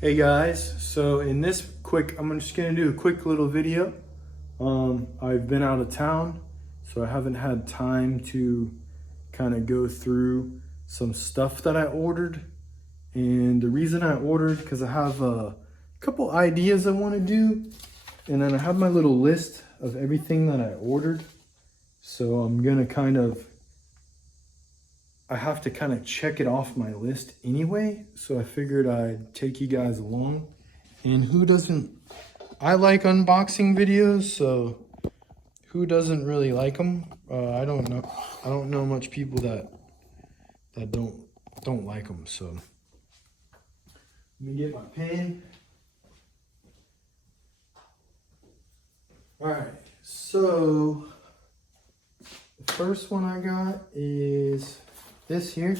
Hey guys, so in this I'm just gonna do a quick little video. I've been out of town, so I haven't had time to kind of go through some stuff that I ordered. And the reason I ordered, because I have a couple ideas I want to do, and then I have my little list of everything that I ordered. So I have to kind of check it off my list anyway. So I figured I'd take you guys along. And I like unboxing videos, so who doesn't really like them? I don't know. I don't know much people that don't like them. So let me get my pen. All right. So the first one I got is this here.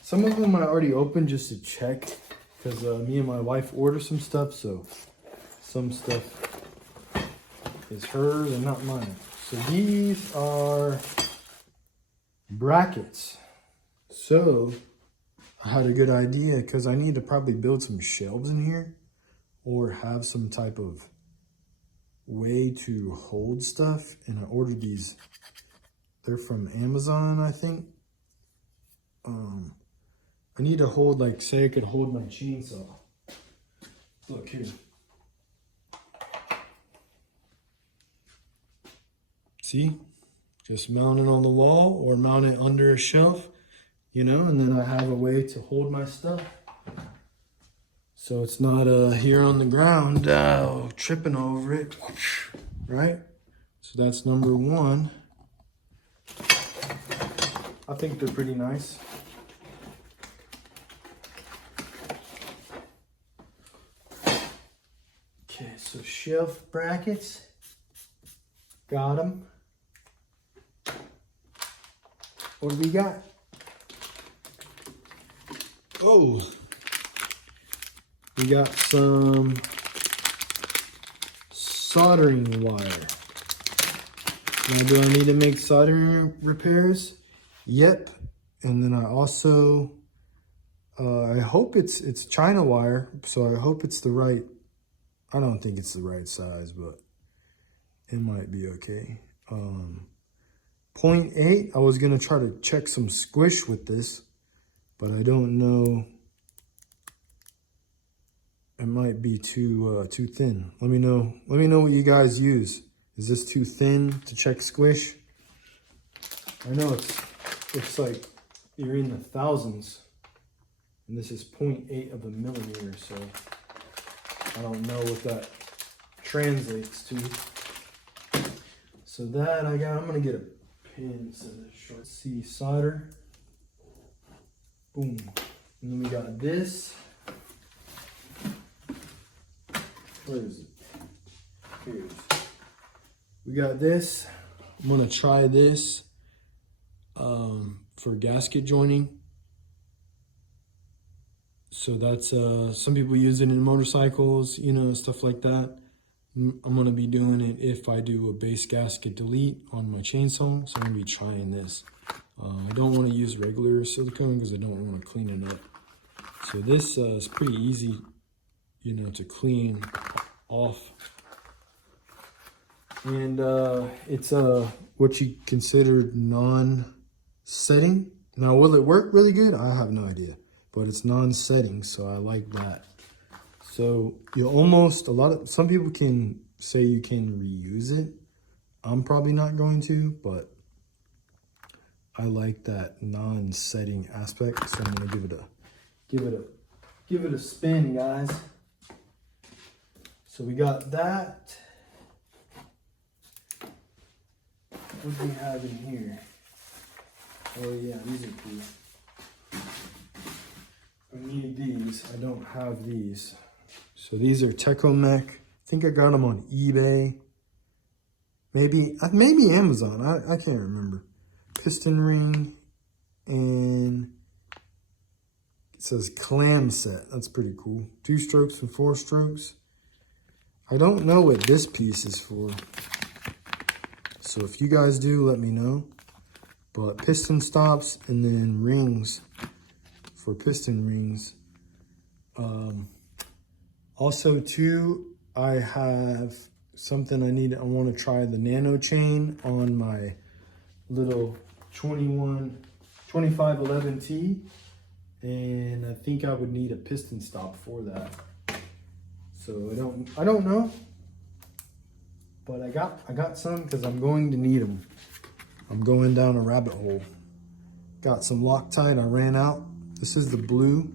Some of them I already opened just to check because me and my wife ordered some stuff, so some stuff is hers and not mine. So these are brackets. So I had a good idea because I need to probably build some shelves in here or have some type of way to hold stuff. And I ordered these. They're from Amazon, I think. I need to hold, like, say I could hold my chainsaw. Look here. See? Just mount it on the wall or mount it under a shelf, you know, and then I have a way to hold my stuff. So it's not here on the ground, tripping over it, right? So that's number one. I think they're pretty nice. Okay, so shelf brackets, got them. What do we got? Oh, we got some soldering wire. Now, do I need to make soldering repairs? Yep. And then I also, I hope it's China wire, so I hope it's the right. I don't think it's the right size, but it might be okay. 0.8, I was gonna try to check some squish with this, but I don't know. It might be too thin. Let me know what you guys use. Is this too thin to check squish? I know it's like you're in the thousands, and this is 0.8 of a millimeter, so I don't know what that translates to. So that I'm gonna get a pin so that short C solder. Boom. And then we got this. Where is it? Here it is. We got this. I'm gonna try this for gasket joining. So that's some people use it in motorcycles, you know, stuff like that. I'm gonna be doing it if I do a base gasket delete on my chainsaw. So I'm gonna be trying this. I don't want to use regular silicone because I don't want to clean it up. So this is pretty easy, you know, to clean off. And it's what you consider non-setting. Now, will it work really good? I have no idea, but it's non-setting, so I like that. So some people can say you can reuse it. I'm probably not going to, but I like that non-setting aspect. So I'm gonna give it a spin, guys. So we got that. What do we have in here? Oh yeah, these are cool. I need these. I don't have these. So these are Tecomec. I think I got them on eBay. Maybe Amazon. I can't remember. Piston ring, and it says clam set. That's pretty cool. 2 strokes and 4 strokes. I don't know what this piece is for. So if you guys do, let me know. But piston stops and then rings for piston rings. Also too, I have something I want to try the nano chain on my little 2511T, and I think I would need a piston stop for that. So I don't know, but I got some because I'm going to need them. I'm going down a rabbit hole. Got some Loctite, I ran out. This is the blue.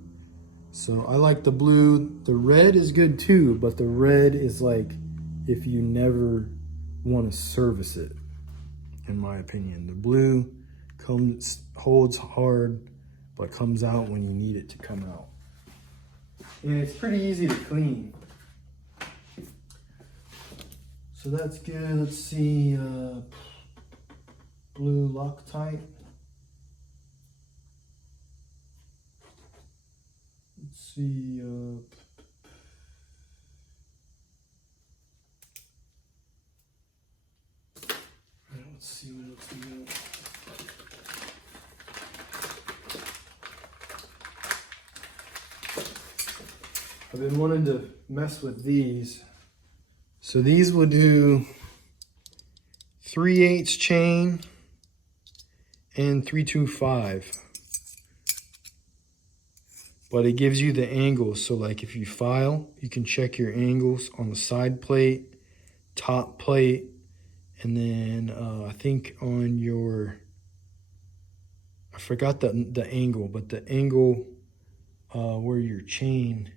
So I like the blue. The red is good too, but the red is like if you never want to service it, in my opinion. The blue holds hard, but comes out when you need it to come out. And it's pretty easy to clean. So that's good. Let's see, blue Loctite. Let's see, let's see what else we got. I've been wanting to mess with these. So these will do 3/8 chain and 3/2/5. But it gives you the angles. So like if you file, you can check your angles on the side plate, top plate, and then I think on your, I forgot the angle, but the angle where your chain,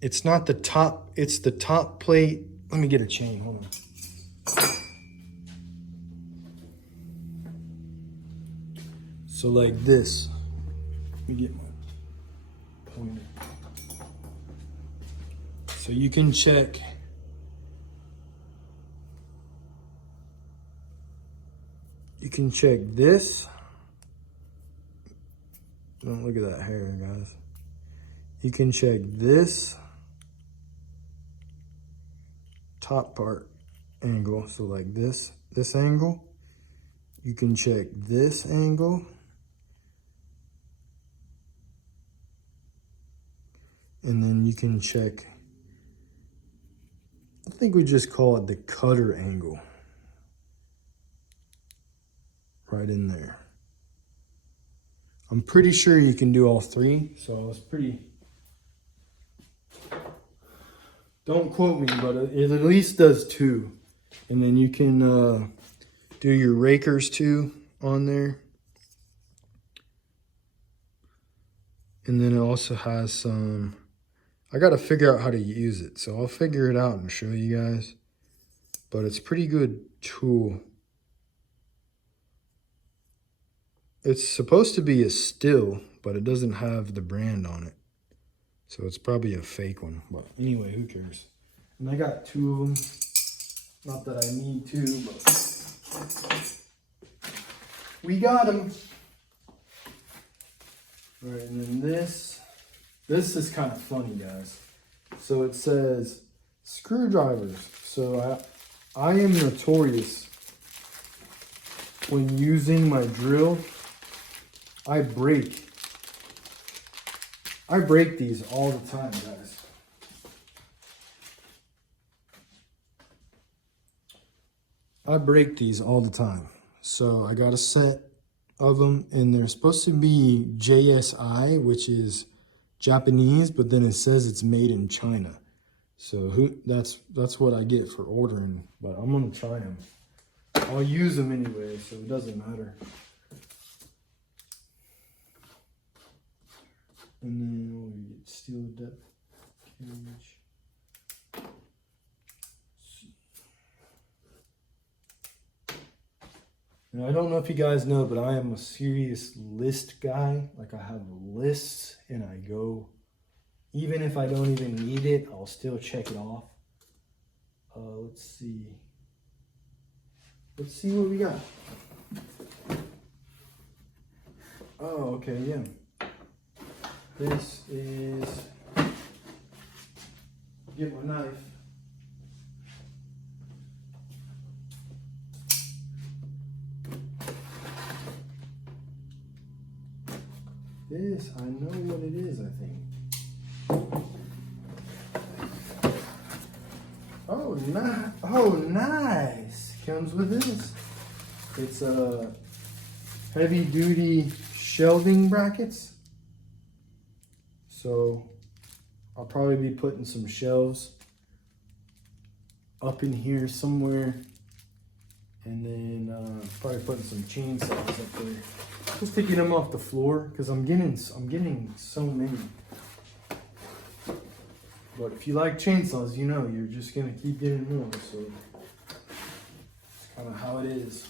it's not the top, it's the top plate. Let me get a chain, hold on. So like this. Let me get my pointer. So you can check. You can check this. Don't look at that hair, guys. You can check this top part angle. So like this angle. You can check this angle. And then you can check, I think we just call it the cutter angle. Right in there. I'm pretty sure you can do all three, so I was pretty, don't quote me, but it at least does two. And then you can do your rakers too on there. And then it also has some, I gotta figure out how to use it, so I'll figure it out and show you guys. But it's a pretty good tool. It's supposed to be a still, but it doesn't have the brand on it. So it's probably a fake one. But anyway, who cares? And I got two of them. Not that I need two, but we got them. All right, and then this is kind of funny, guys. So it says screwdrivers. So I am notorious when using my drill. I break these all the time, guys. I break these all the time. So I got a set of them, and they're supposed to be JSI, which is Japanese, but then it says it's made in China. So that's what I get for ordering, but I'm gonna try them. I'll use them anyway, so it doesn't matter. And then we get steel depth cage. And I don't know if you guys know, but I am a serious list guy. Like, I have lists and I go, even if I don't even need it, I'll still check it off. Let's see. Let's see what we got. Oh, okay, yeah. This is, get my knife. This, I know what it is, I think. Oh, nice. Comes with this. It's a heavy duty shelving brackets. So I'll probably be putting some shelves up in here somewhere. And then probably putting some chainsaws up there. Just taking them off the floor because I'm getting so many. But if you like chainsaws, you know you're just gonna keep getting more. So it's kind of how it is.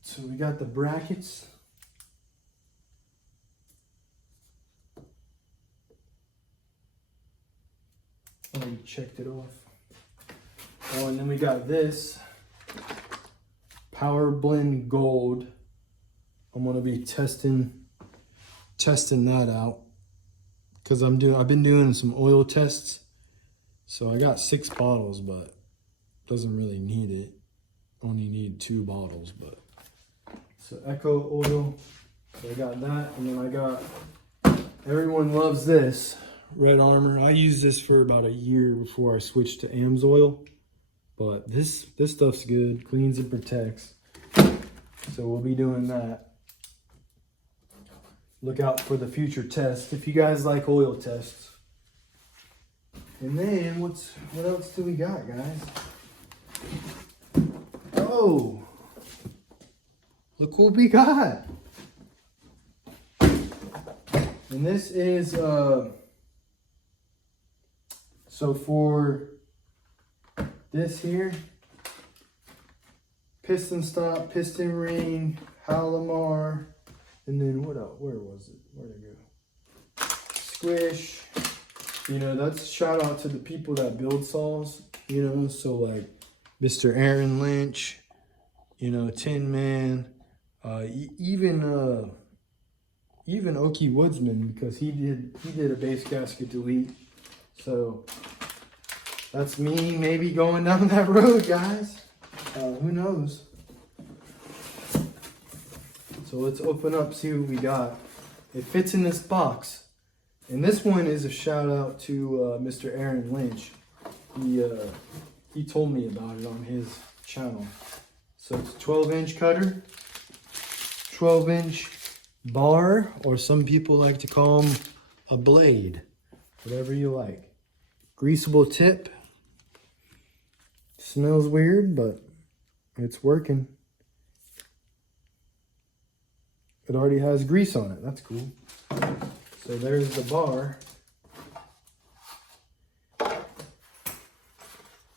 So we got the brackets. Already checked it off. Oh, and then we got this Power Blend Gold. I'm gonna be testing that out because I've been doing some oil tests. So I got 6 bottles, but doesn't really need it. Only need 2 bottles, but so Echo oil. So I got that, and then I got, everyone loves this Red Armor. I used this for about a year before I switched to AMSOIL. But this stuff's good, cleans and protects. So we'll be doing that. Look out for the future test if you guys like oil tests. And then what else do we got, guys? Oh, look what we got. And this is so for this here, piston stop, piston ring, Halimar, and then what else? Where was it? Where'd it go? Squish. You know, that's shout out to the people that build saws, you know, so like Mr. Aaron Lynch, you know, Tin Man, even Okie Woodsman, because he did a base gasket delete. So that's me maybe going down that road, guys. Who knows? So let's open up, see what we got. It fits in this box. And this one is a shout out to Mr. Aaron Lynch. He told me about it on his channel. So it's a 12-inch cutter, 12-inch bar, or some people like to call them a blade. Whatever you like. Greasable tip. Smells weird, but it's working. It already has grease on it. That's cool. So there's the bar.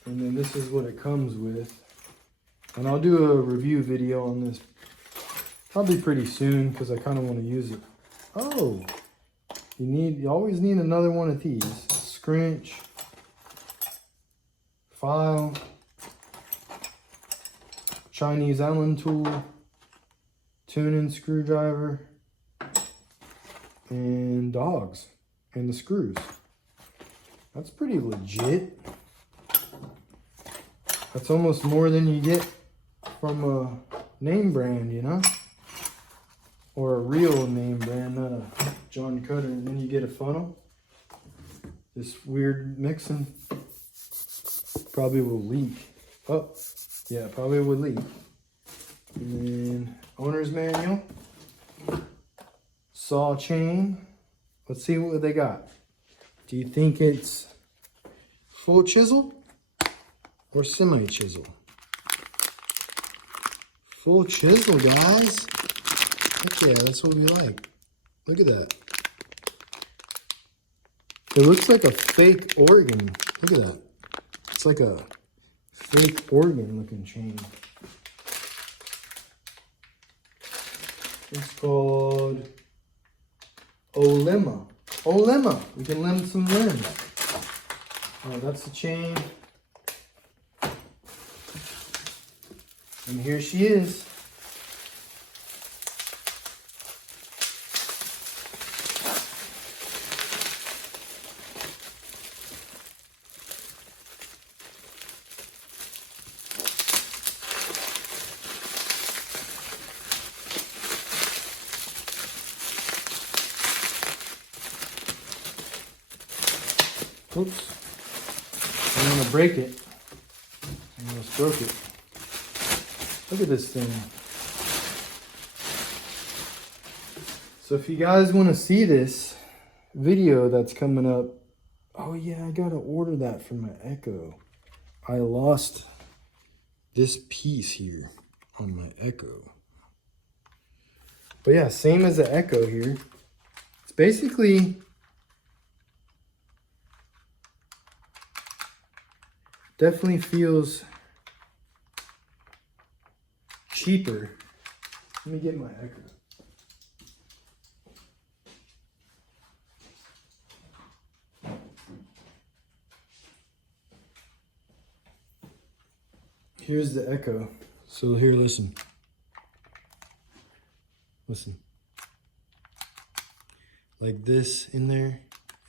And then this is what it comes with. And I'll do a review video on this probably pretty soon because I kind of want to use it. Oh, you always need another one of these. Scrunch, file, Chinese Allen tool, tuning screwdriver, and dogs, and the screws. That's pretty legit. That's almost more than you get from a name brand, you know? Or a real name brand, not a John Cutter. And then you get a funnel. This weird mixing probably will leak. Oh, yeah, probably would leak. And then owner's manual. Saw chain. Let's see what they got. Do you think it's full chisel or semi-chisel? Full chisel, guys. Heck yeah, that's what we like. Look at that. It looks like a fake organ. Look at that. It's like a fake organ looking chain. It's called Olema. Olema. We can limb some limbs. Oh, that's the chain. And here she is. Oops. I want to break it. I almost broke it. Look at this thing. So if you guys want to see this video that's coming up, oh yeah, I gotta order that for my Echo. I lost this piece here on my Echo. But yeah, same as the Echo here. It's basically definitely feels cheaper. Let me get my Echo. Here's the Echo. So here, listen. Listen. Like this in there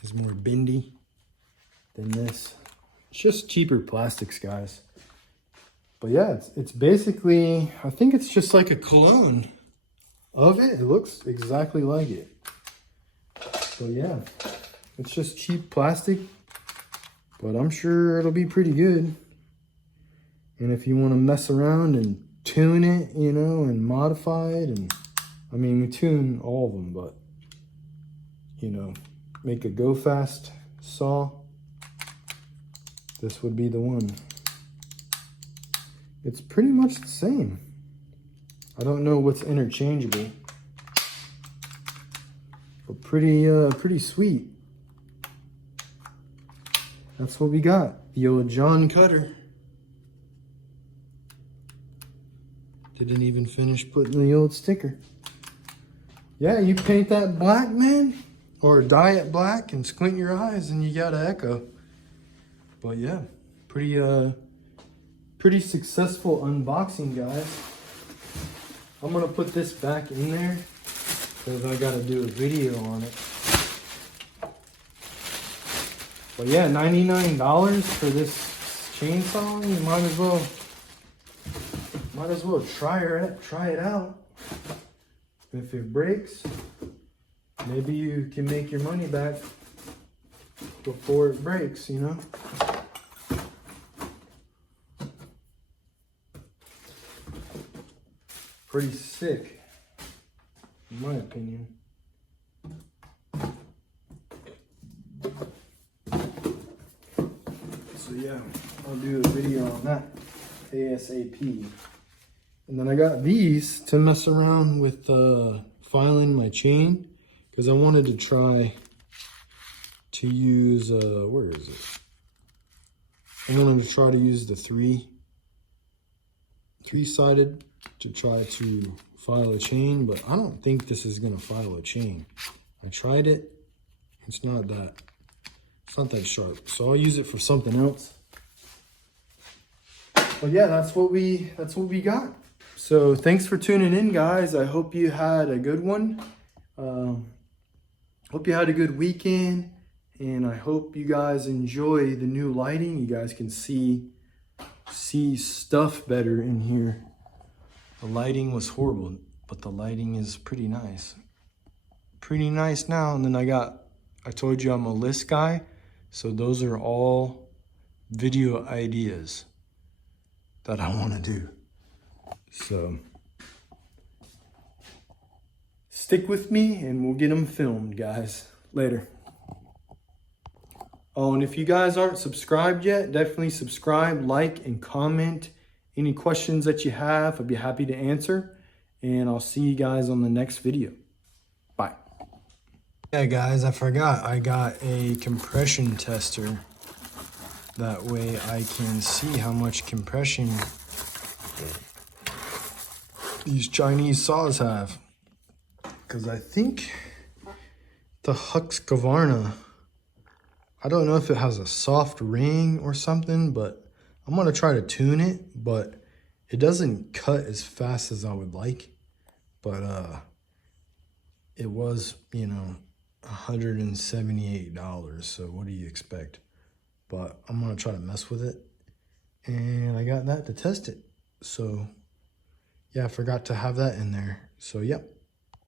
is more bendy than this. It's just cheaper plastics, guys. But yeah, it's basically, I think it's just like a clone of it. It looks exactly like it. So yeah, it's just cheap plastic, but I'm sure it'll be pretty good. And if you want to mess around and tune it, you know, and modify it, and I mean, we tune all of them, but you know, make a go fast saw, this would be the one. It's pretty much the same. I don't know what's interchangeable, but pretty sweet. That's what we got. The old John Cutter. Didn't even finish putting the old sticker. Yeah, you paint that black, man, or dye it black and squint your eyes and you got an Echo. But yeah, pretty successful unboxing, guys. I'm gonna put this back in there because I gotta do a video on it. But yeah, $99 for this chainsaw. You might as well try it out. If it breaks, maybe you can make your money back before it breaks, you know? Pretty sick, in my opinion. So yeah, I'll do a video on that ASAP. And then I got these to mess around with filing my chain, because I wanted to try to use, where is it? I wanted to try to use the three-sided to try to file a chain, but I don't think this is gonna file a chain. I tried it, it's not that sharp. So I'll use it for something else. But yeah, that's what we got. So thanks for tuning in, guys. I hope you had a good one. Hope you had a good weekend, and I hope you guys enjoy the new lighting. You guys can see stuff better in here. The lighting was horrible, but the lighting is pretty nice. Pretty nice now. And then I told you I'm a list guy, so those are all video ideas that I want to do. So stick with me and we'll get them filmed, guys. Later. Oh, and if you guys aren't subscribed yet, definitely subscribe, like, and comment. Any questions that you have, I'd be happy to answer. And I'll see you guys on the next video. Bye. Yeah, guys, I forgot. I got a compression tester. That way I can see how much compression these Chinese saws have. Because I think the Husqvarna, I don't know if it has a soft ring or something, but I'm gonna try to tune it, but it doesn't cut as fast as I would like. But it was, you know, $178, so what do you expect? But I'm gonna try to mess with it, and I got that to test it. So yeah, I forgot to have that in there. So yep.